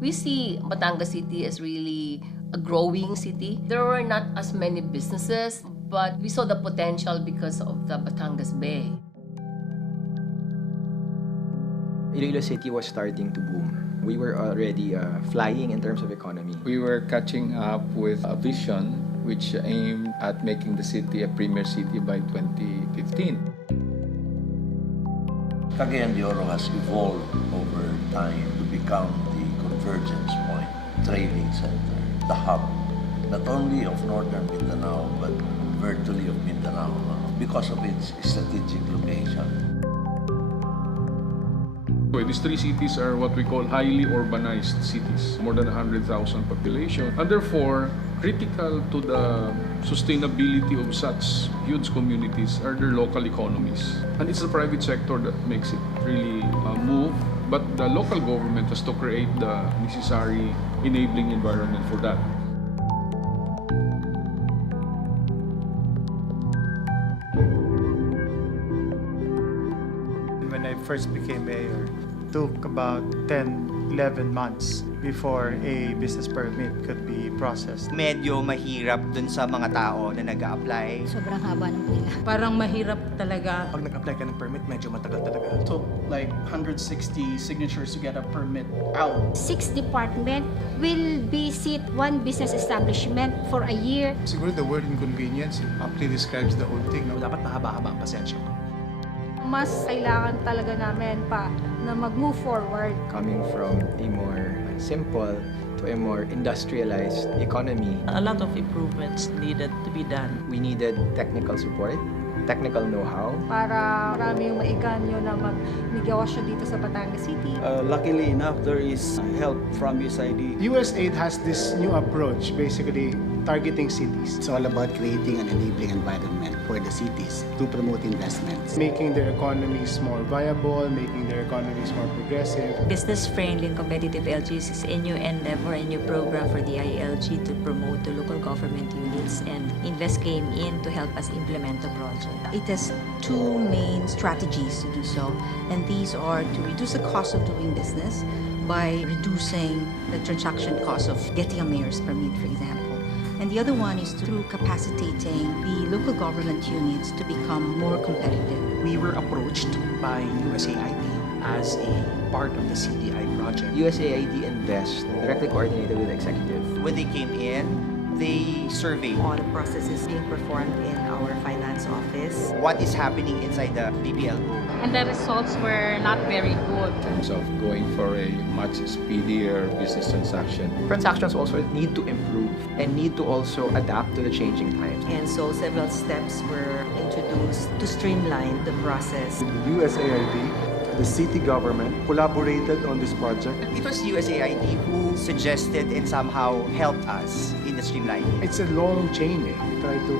We see Batangas City as really a growing city. There were not as many businesses, but we saw the potential because of the Batangas Bay. Iloilo City was starting to boom. We were already flying in terms of economy. We were catching up with a vision which aimed at making the city a premier city by 2015. Cagayan de Oro has evolved over time to become the convergence point, trading center, the hub, not only of northern Mindanao, but virtually of Mindanao because of its strategic location. These three cities are what we call highly urbanized cities, more than 100,000 population, and therefore critical to the sustainability of such huge communities are their local economies. And it's the private sector that makes it really move, but the local government has to create the necessary enabling environment for that. When I first became mayor, it took about 10, 11 months before a business permit could be processed. Medyo mahirap dun sa mga tao na nag-a-apply. Sobrang haba ng pila. Parang mahirap talaga. Pag nag-apply ka ng permit, medyo matagal talaga. It took like 160 signatures to get a permit out. 6 department will visit one business establishment for a year. Siguro the word inconvenience aptly describes the whole thing. Dapat mahaba-haba ang pasensya mo. Mas kailangan talaga namin pa na mag-move forward. Coming from a more simple to a more industrialized economy. A lot of improvements needed to be done. We needed technical support, technical know-how. Para marami yung maiganyo na magnegosyo dito sa Batangas City. Luckily enough, there is help from USAID. USAID has this new approach, basically targeting cities. It's all about creating an enabling environment for the cities to promote investments. Making their economies more viable, making their economies more progressive. Business-friendly and competitive LGs is a new endeavor, a new program for the ILG to promote the local government units, and Invest came in to help us implement the project. It has two main strategies to do so, and these are to reduce the cost of doing business by reducing the transaction cost of getting a mayor's permit, for example. And the other one is through capacitating the local government units to become more competitive. We were approached by USAID as a part of the CDI project. USAID Invest directly coordinated with the executive. When they came in, they surveyed All the processes being performed in our finance office. what is happening inside the BPLO. And the results were not very good. In terms of going for a much speedier business transaction. Transactions also need to improve and need to also adapt to the changing times. And so several steps were introduced to streamline the process. USAID, the city government collaborated on this project. It was USAID who suggested and somehow helped us in the streamlining. It's a long chain. Try to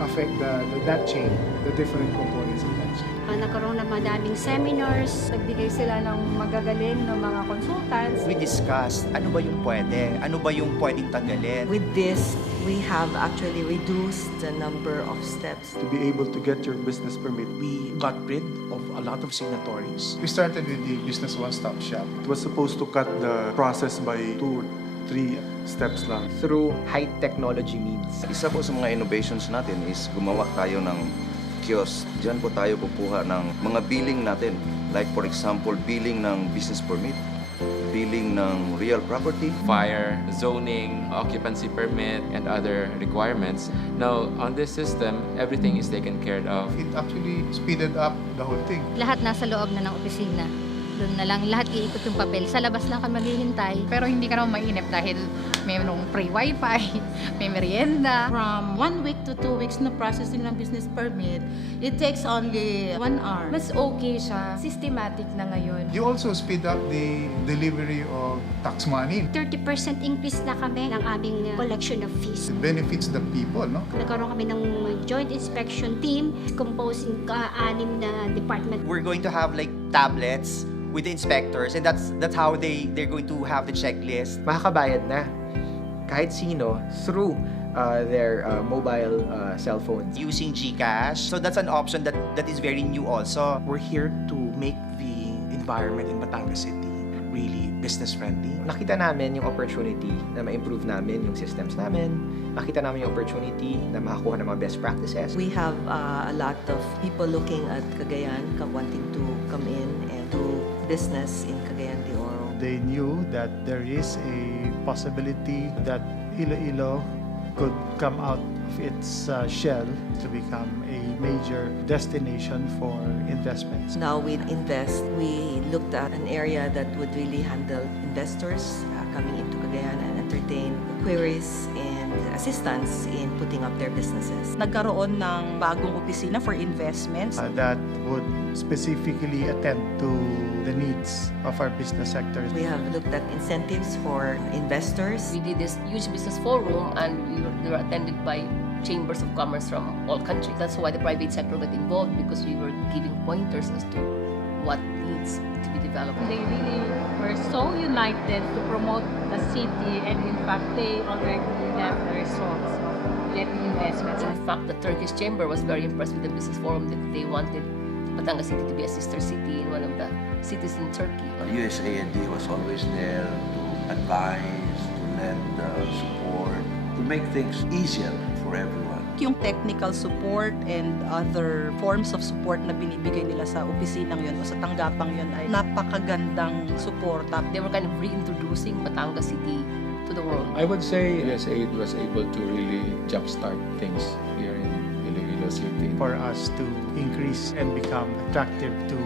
affect that chain, the different components of that chain. Nagkaroon ng madaming seminars. Nagbigay sila ng magagaling ng mga consultants. We discussed ano ba yung pwede, ano ba yung pwedeng tanggalin. With this, we have actually reduced the number of steps. To be able to get your business permit, We got rid of a lot of signatories. we started with the Business One-Stop Shop. It was supposed to cut the process by 2 or 3 steps lang. Through high technology means. Isa po sa mga innovations natin is gumawa tayo ng kiosk. Diyan po tayo kukuha ng mga billing natin. Like for example, billing ng business permit, billing ng real property. Fire, zoning, occupancy permit, and other requirements. Now, on this system, everything is taken care of. It actually speeded up the whole thing. Lahat nasa loob na ng opisina. Doon na lang lahat iikot yung papel. Sa labas lang kami maghihintay. Pero hindi ka naman mainip dahil may free wifi, may merienda. From 1 week to 2 weeks na processing ng business permit, it takes only 1 hour. Mas okay siya. Systematic na ngayon. You also speed up the delivery of tax money. 30% increase na kami ng aming collection of fees. It benefits the people, no? Nagkaroon kami ng joint inspection team composing ka-anim na department. We're going to have like tablets with the inspectors, and that's how they're going to have the checklist. Makakabayad na kahit sino through their mobile cell phones. Using GCash. So that's an option that is very new also. We're here to make the environment in Batangas City really business-friendly. Nakita namin yung opportunity na ma-improve namin yung systems namin. Nakita namin yung opportunity na makakuha ng mga best practices. We have a lot of people looking at Cagayan, wanting to come in and do business in Cagayan de Oro. They knew that there is a possibility that Iloilo could come out of its shell to become a major destination for investments. Now with Invest, we looked at an area that would really handle investors coming into Cagayan and entertain queries and assistance in putting up their businesses. Nagkaroon ng bagong opisina for investments. That would specifically attend to the needs of our business sector. We have looked at incentives for investors. We did this huge business forum and we were attended by chambers of commerce from all countries. That's why the private sector got involved, because we were giving pointers as to what needs to be developed. They really were so united to promote the city, and in fact, they already have the results of getting investments. In fact, the Turkish chamber was very impressed with the business forum that they wanted Batangas City to be a sister city in one of the cities in Turkey. USAID was always there to advise, to lend support, to make things easier for everyone. Yung technical support and other forms of support na binibigay nila sa opisinang yun o sa tanggapang yun ay napakagandang suporta. They were kind of reintroducing Batangas City to the world. I would say USAID was able to really jumpstart things here in Iloilo City. For us to increase and become attractive to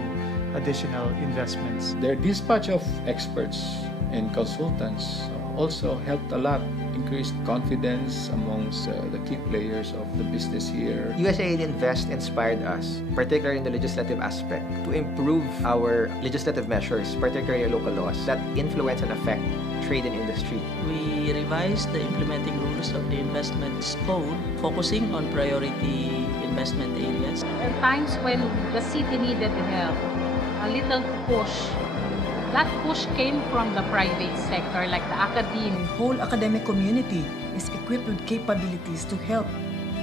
additional investments. Their dispatch of experts and consultants also helped a lot, increased confidence amongst the key players of the business here. USAID Invest inspired us, particularly in the legislative aspect, to improve our legislative measures, particularly local laws that influence and affect trade and industry. We revised the implementing rules of the investments code, focusing on priority investment areas. There are times when the city needed help, a little push. That push came from the private sector, like the academe. Whole academic community is equipped with capabilities to help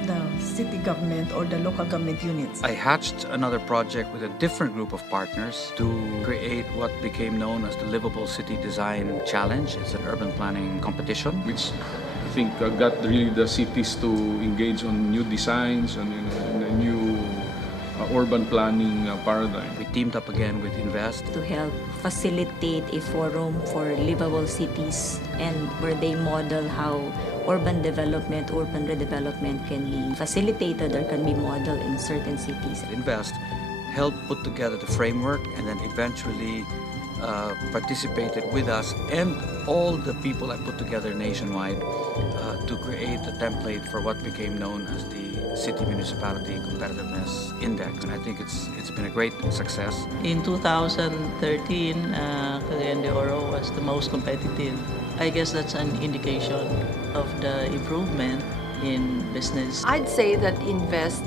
the city government or the local government units. I hatched another project with a different group of partners to create what became known as the Livable City Design Challenge. It's an urban planning competition. Which I think got really the cities to engage on new designs and in a new urban planning paradigm. We teamed up again with Invest to help facilitate a forum for livable cities, and where they model how urban development, urban redevelopment can be facilitated or can be modeled in certain cities. Invest helped put together the framework and then eventually participated with us and all the people I put together nationwide to create a template for what became known as the City Municipality Competitiveness Index. And I think it's been a great success. In 2013, Cagayan de Oro was the most competitive. I guess that's an indication of the improvement in business. I'd say that Invest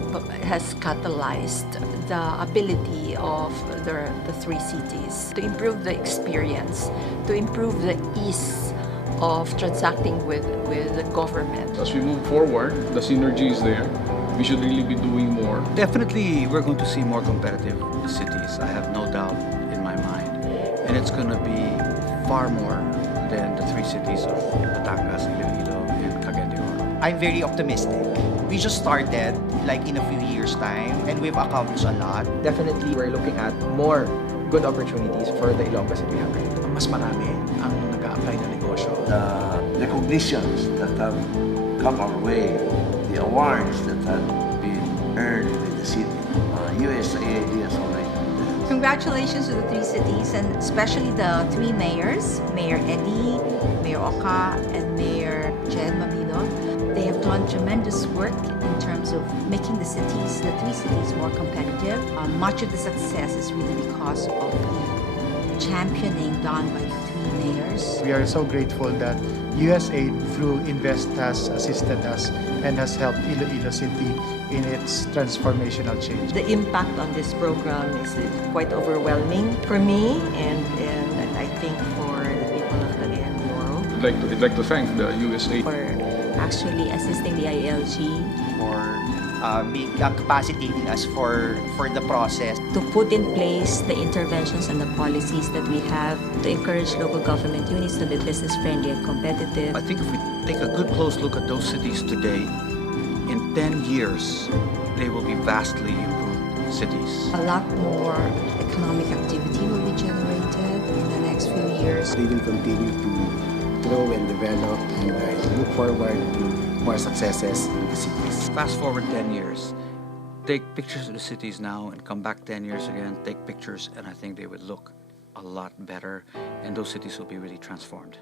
has catalyzed the ability of the three cities to improve the experience, to improve the ease of transacting with the government. As we move forward, the synergy is there. We should really be doing more. Definitely, we're going to see more competitive cities. I have no doubt in my mind. And it's going to be far more than the three cities of Batangas, Iloilo, and Cagayan de Oro. I'm very optimistic. We just started like in a few years' time and we've accomplished a lot. Definitely, we're looking at more good opportunities for the Ilocos that we have right now. Mas marami ang nag-a-apply na negosyo. The recognitions that have come our way, the awards that have been earned with the city, USAID has already done that. Congratulations to the three cities and especially the three mayors, Mayor Eddie, Mayor Oka, and Mayor Jen Mamino. They have done tremendous work in terms of making the three cities more competitive. Much of the success is really because of the championing done by the three mayors. We are so grateful that USAID through Invest has assisted us and has helped Iloilo City in its transformational change. The impact on this program is quite overwhelming for me and I think for the people of Cagayan de Oro. I'd like to thank the USAID for actually assisting the ILG, for capacitating us for the process. To put in place the interventions and the policies that we have to encourage local government units to be business-friendly and competitive. I think if we take a good close look at those cities today, in 10 years, they will be vastly improved cities. A lot more economic activity will be generated in the next few years. They will continue to grow and develop, and I look forward to more successes in the cities. Fast forward 10 years, take pictures of the cities now and come back 10 years again, take pictures, and I think they would look a lot better, and those cities will be really transformed.